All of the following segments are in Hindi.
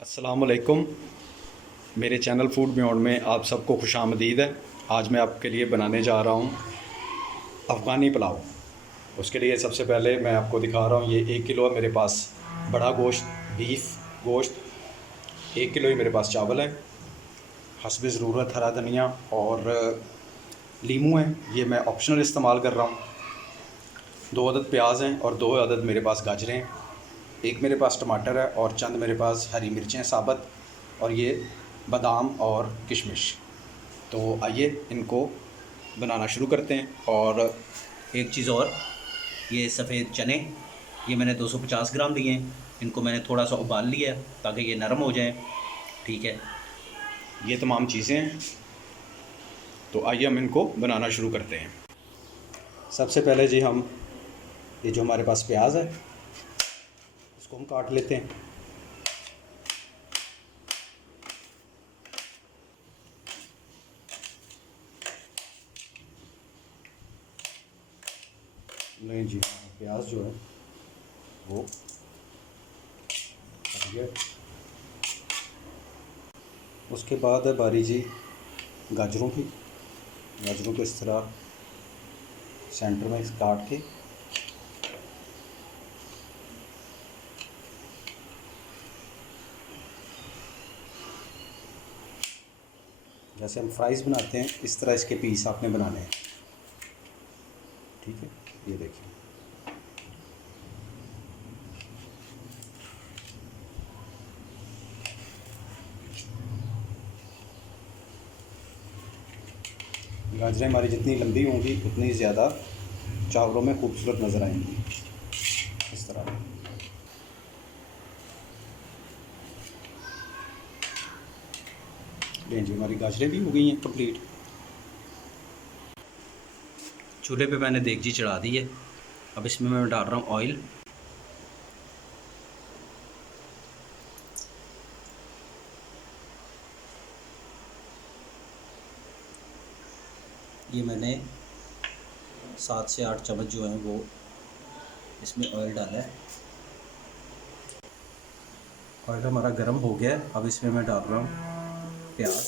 अस्सलाम वालेकुम। मेरे चैनल फूड बियॉन्ड में आप सबको खुशामदीद है। आज मैं आपके लिए बनाने जा रहा हूँ अफ़गानी पुलाव। उसके लिए सबसे पहले मैं आपको दिखा रहा हूँ, ये 1 किलो है मेरे पास बड़ा गोश्त, बीफ गोश्त। 1 किलो ही मेरे पास चावल है, हस्बे ज़रूरत हरा धनिया और लीमू है, ये मैं ऑप्शनल इस्तेमाल कर रहा हूँ। 2 अदद प्याज हैं और 2 अदद मेरे पास गाजरें हैं। एक मेरे पास टमाटर है और चंद मेरे पास हरी मिर्चें साबुत, और ये बादाम और किशमिश। तो आइए इनको बनाना शुरू करते हैं। और एक चीज़ और, ये सफ़ेद चने, ये मैंने 250 ग्राम लिए हैं। इनको मैंने थोड़ा सा उबाल लिया है ताकि ये नरम हो जाएं। ठीक है, ये तमाम चीज़ें हैं। तो आइए हम इनको बनाना शुरू करते हैं। सबसे पहले जी हम ये जो हमारे पास प्याज है इसको हम काट लेते हैं। नहीं जी, प्याज जो है वो कट गया। उसके बाद है बारी जी गाजरों की। गाजरों को इस तरह सेंटर में काट के जैसे हम फ्राइज़ बनाते हैं इस तरह इसके पीस आपने बनाने हैं। ठीक है, ये देखिए। गाजरें हमारी जितनी लंबी होंगी उतनी ज़्यादा चावलों में खूबसूरत नज़र आएंगी, इस तरह। लें जी, हमारी गाजरें भी हो गई हैं कंप्लीट। चूल्हे पे मैंने देगची चढ़ा दी है। अब इसमें मैं डाल रहा हूँ ऑयल। ये मैंने 7 से 8 चम्मच जो है वो इसमें ऑयल डाला है। ऑयल हमारा गर्म हो गया है। अब इसमें मैं डाल रहा हूँ प्याज।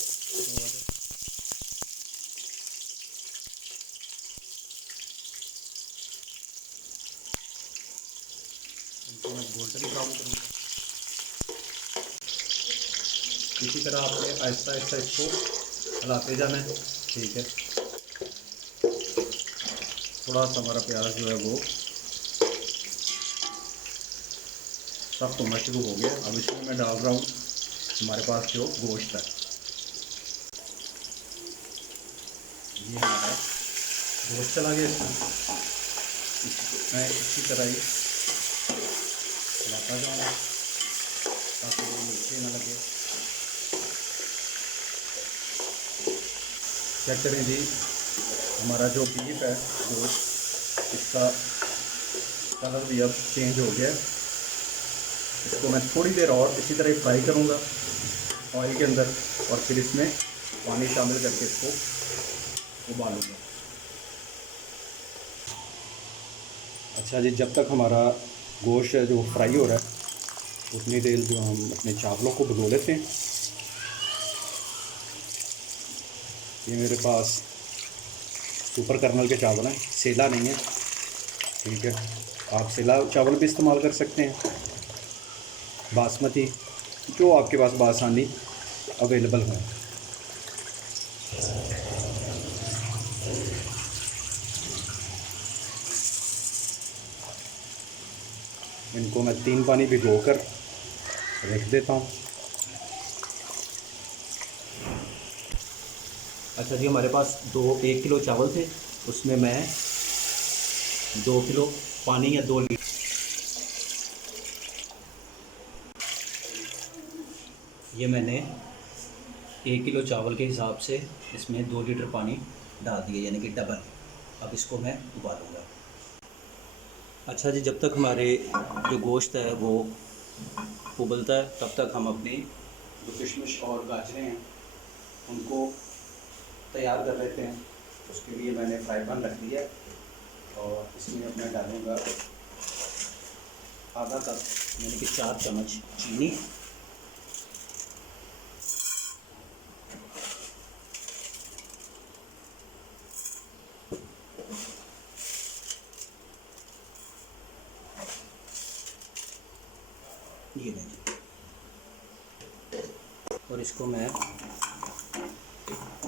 इनको मैं गोल्डन ब्राउन करूँगा। इसी तरह आपने आहिस्ता आहिस्ता इसको हिलाते जाना है। ठीक है, थोड़ा सा हमारा प्याज जो है वो सख्त होना शुरू हो गया। अब इसमें मैं डाल रहा हूँ हमारे पास जो गोश्त है। ये हमारा गोश्त चला गया इसमें। मैं इसी तरह ही हिलाता जाऊँगा ताकि वो नीचे ना लगे। चेक करें जी, हमारा जो बीफ है गोश्त, इसका कलर भी अब चेंज हो गया। इसको मैं थोड़ी देर और इसी तरह फ्राई करूँगा ऑयल के अंदर, और फिर इसमें पानी शामिल करके इसको उबालूँगा। अच्छा जी, जब तक हमारा गोश्त है जो फ्राई हो रहा है उतनी देर जो हम अपने चावलों को भिगो लेते हैं। ये मेरे पास सुपर कर्नल के चावल हैं, सेला नहीं है। ठीक है, आप सेला चावल भी इस्तेमाल कर सकते हैं, बासमती, जो आपके पास बासानी अवेलेबल है। इनको मैं 3 पानी भिगोकर रख देता हूँ। अच्छा जी, हमारे पास 1 किलो चावल थे, उसमें मैं 2 किलो पानी या 2 लीटर, ये मैंने 1 किलो चावल के हिसाब से इसमें 2 लीटर पानी डाल दिया, यानी कि डबल। अब इसको मैं उबालूँगा। अच्छा जी, जब तक हमारे जो गोश्त है वो उबलता है तब तक हम अपनी जो किशमिश और गाजरें हैं उनको तैयार कर लेते हैं। उसके लिए मैंने फ्राई पैन रख दिया और इसमें अपना डालूँगा आधा कप, यानी कि 4 चम्मच चीनी। ये लें जी। और इसको मैं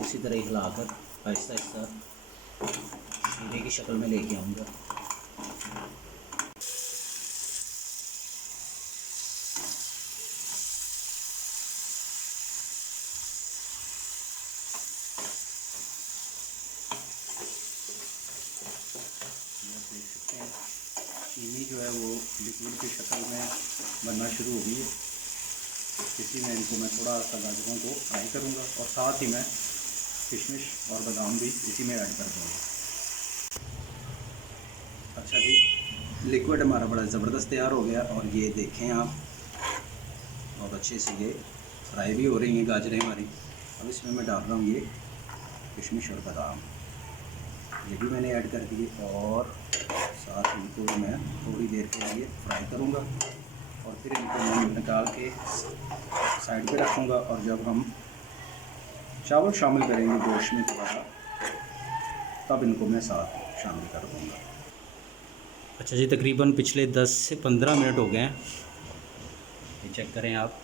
इसी तरह ही हिलाकर आहिस्ता आहिस्ता शीरे की शक्ल में लेके आऊँगा। देख सकते हैं चीनी जो है वो लिक्विड की शक्ल में बनना शुरू हो गई है। इसी में इनको मैं थोड़ा सा गाजरों को फ्राई करूँगा और साथ ही मैं किशमिश और बादाम भी इसी में ऐड कर दूँगा। अच्छा जी, लिक्विड हमारा बड़ा ज़बरदस्त तैयार हो गया और ये देखें आप बहुत अच्छे से ये फ्राई भी हो रही हैं गाजरें हमारी। अब इसमें मैं डाल रहा हूँ ये किशमिश और बादाम, ये भी मैंने ऐड कर दिए और साथ इनको भी मैं थोड़ी देर के लिए फ्राई करूँगा और फिर इनको मैं निकाल के साइड पे रखूँगा। और जब हम चावल शामिल करेंगे गोश्त में दोबारा, तब इनको मैं साथ शामिल कर दूँगा। अच्छा जी, तकरीबन पिछले 10 से 15 मिनट हो गए हैं। ये चेक करें आप,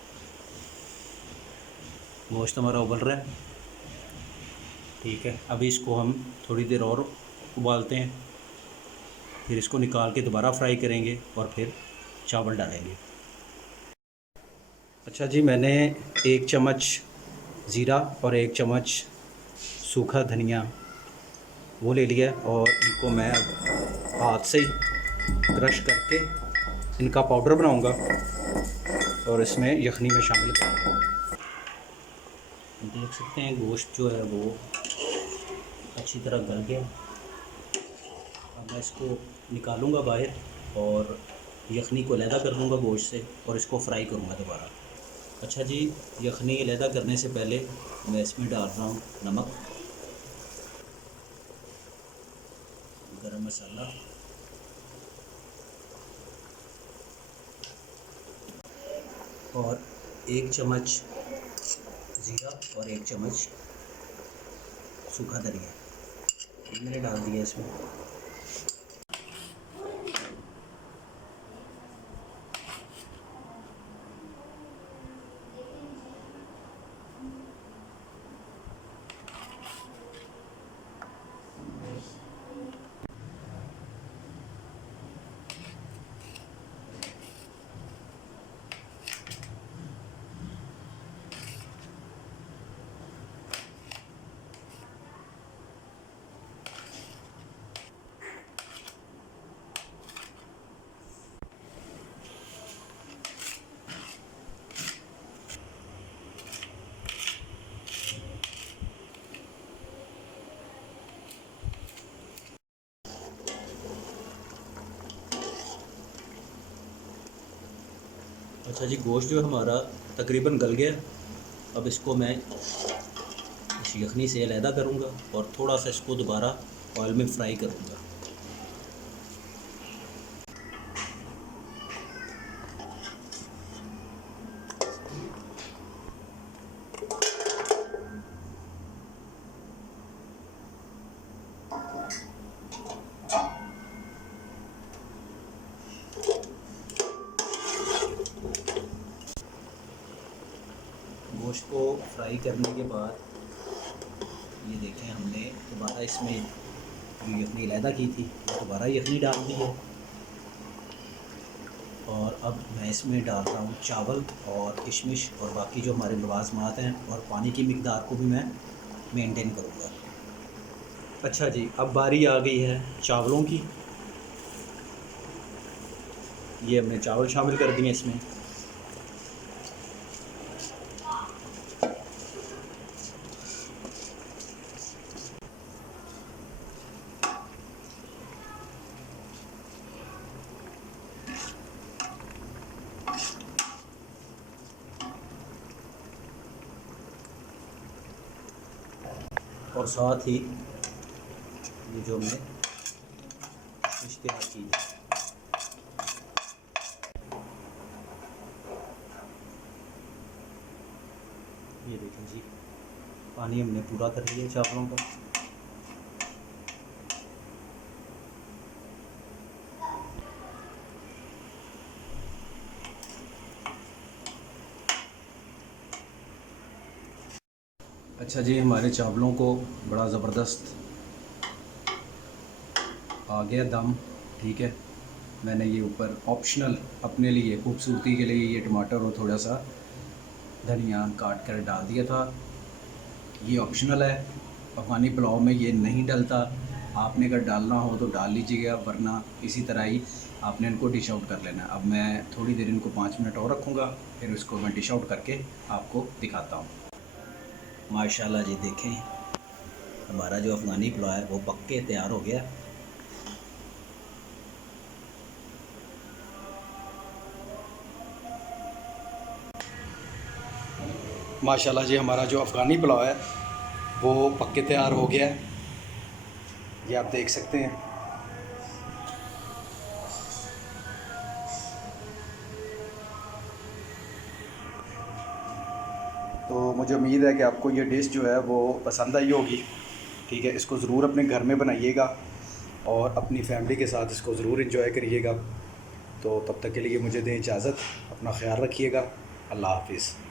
गोश्त हमारा उबल रहा है। ठीक है, अभी इसको हम थोड़ी देर और उबालते हैं, फिर इसको निकाल के दोबारा फ्राई करेंगे और फिर चावल डालेंगे। अच्छा जी, मैंने 1 चम्मच ज़ीरा और 1 चम्मच सूखा धनिया वो ले लिया और इनको मैं हाथ से क्रश करके इनका पाउडर बनाऊंगा और इसमें यखनी में शामिल करूँगा। देख सकते हैं गोश्त जो है वो अच्छी तरह गल गया। अब मैं इसको निकालूंगा बाहर और यखनी को अलहदा कर दूंगा गोश्त से और इसको फ्राई करूंगा दोबारा। अच्छा जी, यखनी अलहदा करने से पहले मैं इसमें डाल रहा हूँ नमक, गरम मसाला और 1 चम्मच ज़ीरा और 1 चम्मच सूखा धनिया, ये मैंने डाल दिया इसमें। अच्छा जी, गोश्त जो हमारा तकरीबन गल गया। अब इसको मैं इस यखनी से अलहदा करूँगा और थोड़ा सा इसको दोबारा ऑयल में फ्राई करूँगा। गोश्त को फ्राई करने के बाद ये देखें हमने दोबारा इसमें जो यखनी अलहदा की थी दोबारा यखनी डाल दी है और अब मैं इसमें डाल रहा हूँ चावल और किशमिश और बाकी जो हमारे लवाज़मात हैं और पानी की मिकदार को भी मैं मेंटेन करूँगा। अच्छा जी, अब बारी आ गई है चावलों की। ये हमने चावल शामिल कर दिए इसमें। और साथ ही ये जो हमने फिश तैयार की है, ये देखें जी, पानी हमने पूरा कर लिया चावलों का। अच्छा जी, हमारे चावलों को बड़ा ज़बरदस्त आ गया दम। ठीक है, मैंने ये ऊपर ऑप्शनल अपने लिए खूबसूरती के लिए ये टमाटर और थोड़ा सा धनिया काट कर डाल दिया था। ये ऑप्शनल है, अफ़गानी पुलाव में ये नहीं डलता। आपने अगर डालना हो तो डाल लीजिएगा, वरना इसी तरह ही आपने इनको डिश आउट कर लेना है। अब मैं थोड़ी देर इनको 5 मिनट और रखूँगा, फिर इसको मैं डिश आउट करके आपको दिखाता हूँ। माशाल्लाह जी, देखें हमारा जो अफ़गानी पुलाव है वो पक्के तैयार हो गया। माशाल्लाह जी, हमारा जो अफ़गानी पुलाव है वो पक्के तैयार हो गया है, ये आप देख सकते हैं। तो मुझे उम्मीद है कि आपको ये डिश जो है वो पसंद आई होगी। ठीक है, इसको ज़रूर अपने घर में बनाइएगा और अपनी फैमिली के साथ इसको ज़रूर एंजॉय करिएगा। तो तब तक के लिए मुझे दें इजाज़त, अपना ख्याल रखिएगा। अल्लाह हाफ़िज़।